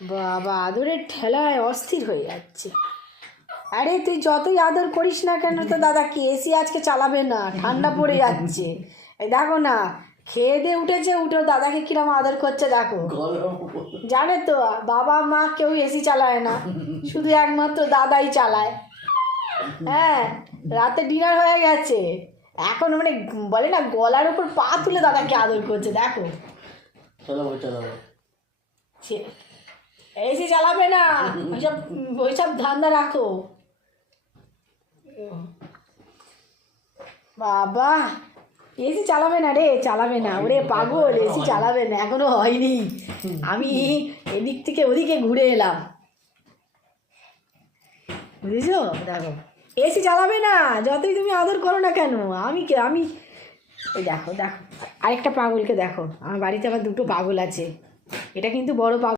বাবা আদরের ঠেলায় অস্থির হয়ে যাচ্ছে। আরে তুই যতই আদর করিস না কেন তো দাদা কি এসি আজকে চালাবে না, ঠান্ডা পড়ে যাচ্ছে। এই দেখো না, খেয়ে দিয়ে উঠেছে, উঠে দাদাকে কিরম আদর করছে দেখো। জানে তো বাবা মা কেউ এসি চালায় না, শুধু একমাত্র দাদাই চালায়। হ্যাঁ, রাতে ডিনার হয়ে গেছে, এখন মানে বলে না গলার উপর পা তুলে দাদাকে আদর করছে দেখো। এসি চালাবে না, ওইসব ধান্দা রাখো। বাবা এসি চালাবে না রে, চালাবে না, ওরে পাগল এসি চালাবে না, এখনো হয়নি। আমি এদিক থেকে ওদিকে ঘুরে এলাম, বুঝেছো? দেখো এসি চালাবে না যতই তুমি আদর করো না কেন। আমি এই দেখো দেখো আরেকটা পাগলকে দেখো, আমার বাড়িতে আবার দুটো পাগল আছে, এটা কিন্তু বড় পাগল।